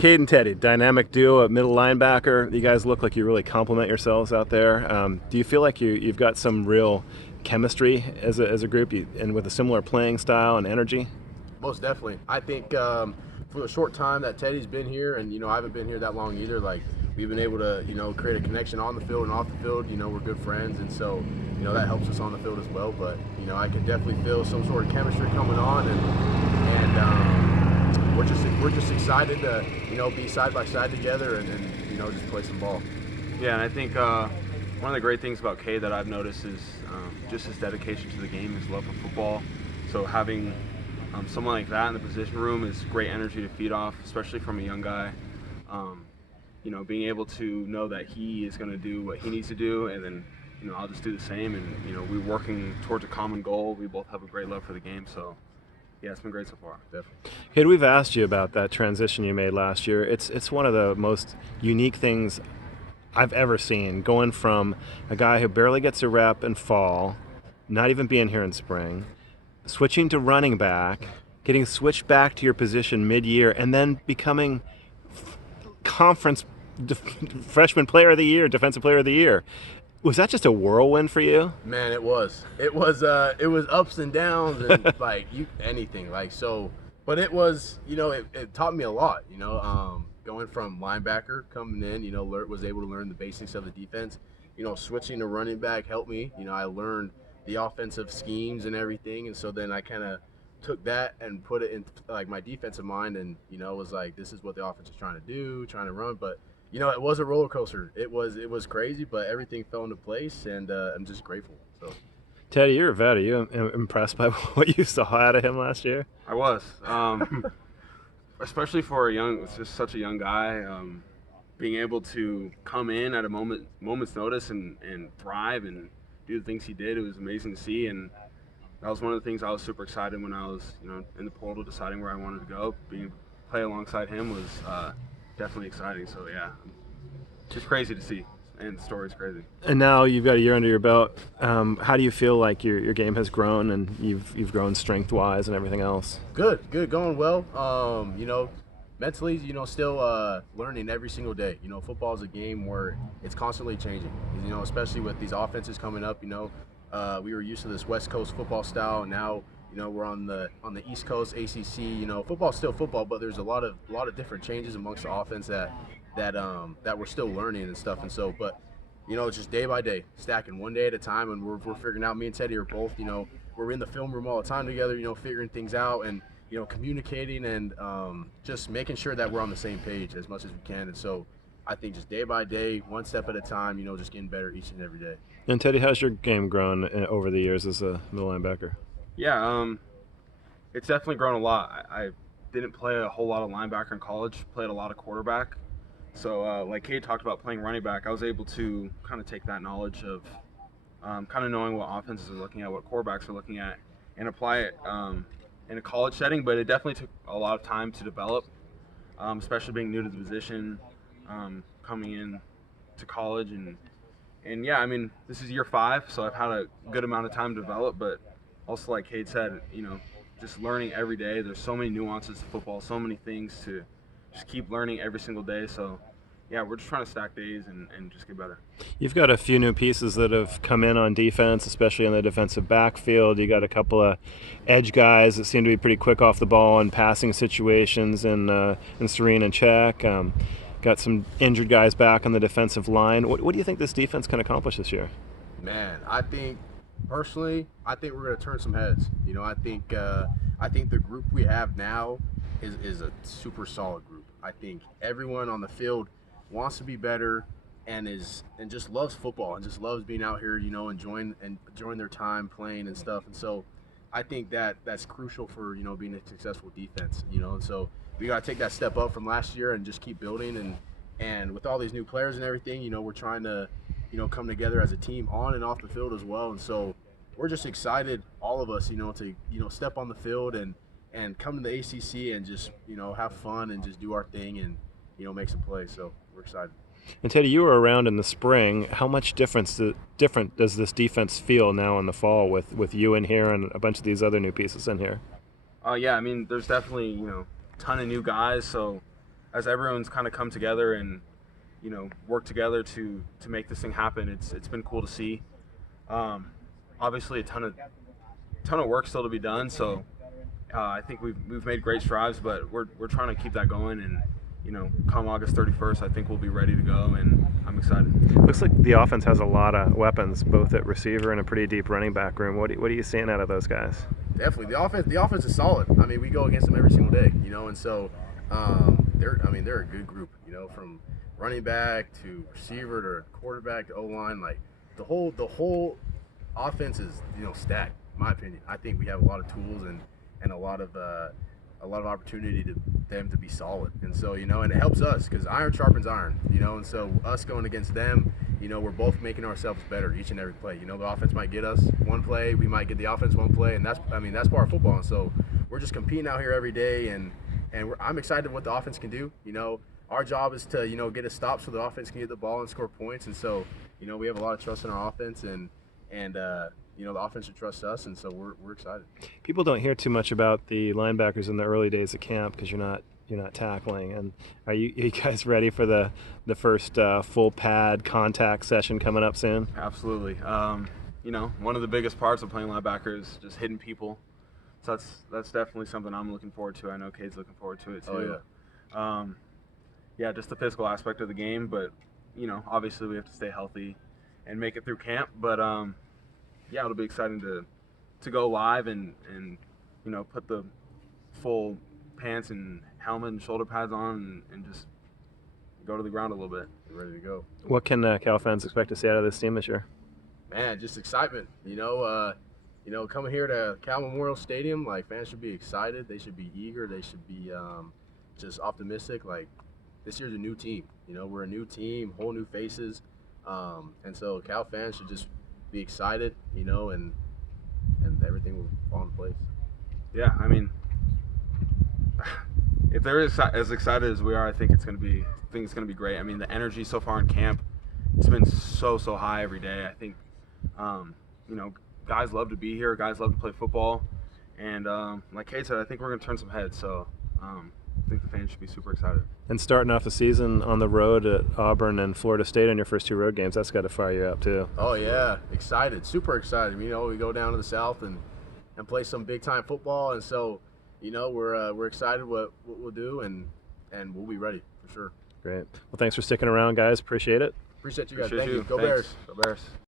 Cade and Teddye, dynamic duo at middle linebacker. You guys look like you really complement yourselves out there. Do you feel like you've got some real chemistry as a group, and with a similar playing style and energy? Most definitely. I think for the short time that Teddie's been here, and I haven't been here that long either. Like we've been able to create a connection on the field and off the field. We're good friends, and so that helps us on the field as well. But I can definitely feel some sort of chemistry coming on, and we're just excited to be side by side together and just play some ball. Yeah, and I think one of the great things about Cade that I've noticed is just his dedication to the game, his love for football. So having someone like that in the position room is great energy to feed off, especially from a young guy. Being able to know that he is going to do what he needs to do, and then I'll just do the same, and we're working towards a common goal. We both have a great love for the game, so yeah, it's been great so far. Definitely. Cade, we've asked you about that transition you made last year. It's one of the most unique things I've ever seen, going from a guy who barely gets a rep in fall, not even being here in spring, switching to running back, getting switched back to your position mid-year, and then becoming conference freshman player of the year, defensive player of the year. Was that just a whirlwind for you? Man, it was. It was ups and downs and anything so. But it was it taught me a lot. Going from linebacker coming in, was able to learn the basics of the defense. Switching to running back helped me. I learned the offensive schemes and everything, and so then I kind of took that and put it in my defensive mind, and was like, this is what the offense is trying to do, trying to run. But it was a roller coaster. It was crazy, but everything fell into place, and I'm just grateful. So, Teddye, you're a vet. Are you impressed by what you saw out of him last year? I was, especially for just such a young guy, being able to come in at a moment's notice and thrive and do the things he did. It was amazing to see, and that was one of the things I was super excited when I was in the portal deciding where I wanted to go. Play alongside him was definitely exciting. So yeah, just crazy to see, and the story's crazy. And now you've got a year under your belt. How do you feel like your game has grown, and you've grown strength-wise and everything else? Good, going well. Mentally, still learning every single day. Football is a game where it's constantly changing. Especially with these offenses coming up. We were used to this West Coast football style, and now we're on the East Coast ACC. Football's still football, but there's a lot of different changes amongst the offense that we're still learning and stuff. And so, but it's just day by day, stacking one day at a time, and we're figuring out. Me and Teddye are both, we're in the film room all the time together, figuring things out and communicating and just making sure that we're on the same page as much as we can. And so, I think just day by day, one step at a time, just getting better each and every day. And Teddye, how's your game grown over the years as a middle linebacker? Yeah, it's definitely grown a lot. I didn't play a whole lot of linebacker in college, played a lot of quarterback. So like Cade talked about playing running back, I was able to kind of take that knowledge of kind of knowing what offenses are looking at, what quarterbacks are looking at, and apply it in a college setting. But it definitely took a lot of time to develop, especially being new to the position, coming in to college. And yeah, I mean, this is year 5, so I've had a good amount of time to develop, but also like Cade said, just learning every day. There's so many nuances to football, so many things to just keep learning every single day. So yeah, we're just trying to stack days and just get better. You've got a few new pieces that have come in on defense, especially in the defensive backfield. You got a couple of edge guys that seem to be pretty quick off the ball in passing situations, and Serene and Check. Got some injured guys back on the defensive line. What do you think this defense can accomplish this year? Man, I think personally, we're going to turn some heads. I think the group we have now is a super solid group. I think everyone on the field wants to be better and just loves football and just loves being out here, enjoying their time playing and stuff. And so I think that's crucial for being a successful defense. And so we got to take that step up from last year and just keep building. And with all these new players and everything, we're trying to come together as a team on and off the field as well. And so we're just excited, all of us, to step on the field and come to the ACC and just have fun and just do our thing and make some plays. So we're excited. And Teddye, you were around in the spring. How much different does this defense feel now in the fall with you in here and a bunch of these other new pieces in here? Yeah, I mean, there's definitely, a ton of new guys, so as everyone's kind of come together and work together to make this thing happen. It's been cool to see. Obviously, a ton of work still to be done. So I think we've made great strides, but we're trying to keep that going. And come August 31st, I think we'll be ready to go, and I'm excited. Looks like the offense has a lot of weapons, both at receiver and a pretty deep running back room. What are you seeing out of those guys? Definitely, the offense is solid. I mean, we go against them every single day, and so they're a good group. From running back to receiver to quarterback to O-line, like the whole offense is stacked. In my opinion, I think we have a lot of tools and a lot of opportunity to them to be solid, and so and it helps us because iron sharpens iron, and so us going against them, we're both making ourselves better each and every play. The offense might get us one play, we might get the offense one play, and that's part of football. And so we're just competing out here every day, and I'm excited what the offense can do. Our job is to get a stop so the offense can get the ball and score points, and so we have a lot of trust in our offense, and the offense should trust us, and so we're excited. People don't hear too much about the linebackers in the early days of camp because you're not tackling. And are you guys ready for the first full pad contact session coming up soon? Absolutely. One of the biggest parts of playing linebacker is just hitting people. So that's definitely something I'm looking forward to. I know Cade's looking forward to it too. Oh, yeah. Just the physical aspect of the game, but obviously we have to stay healthy and make it through camp. But yeah, it'll be exciting to go live and put the full pants and helmet and shoulder pads on and just go to the ground a little bit. We're ready to go. What can Cal fans expect to see out of this team this year? Man, just excitement. Coming here to Cal Memorial Stadium, like fans should be excited. They should be eager. They should be just optimistic. Like this year's a new team. We're a new team, whole new faces, and so Cal fans should just be excited, and everything will fall into place. Yeah, I mean, if they're as excited as we are, I think it's gonna be great. I mean, the energy so far in camp, it's been so high every day. I think, guys love to be here. Guys love to play football, and like Cade said, I think we're gonna turn some heads. So I think the fans should be super excited. And starting off the season on the road at Auburn and Florida State on your first 2 road games, that's got to fire you up too. Oh yeah, excited, super excited. We go down to the South and play some big time football, and so we're excited what we'll do, and we'll be ready for sure. Great. Well, thanks for sticking around, guys. Appreciate it. Appreciate you guys. Appreciate Thank you. you. Go Thanks. Bears. Go Bears.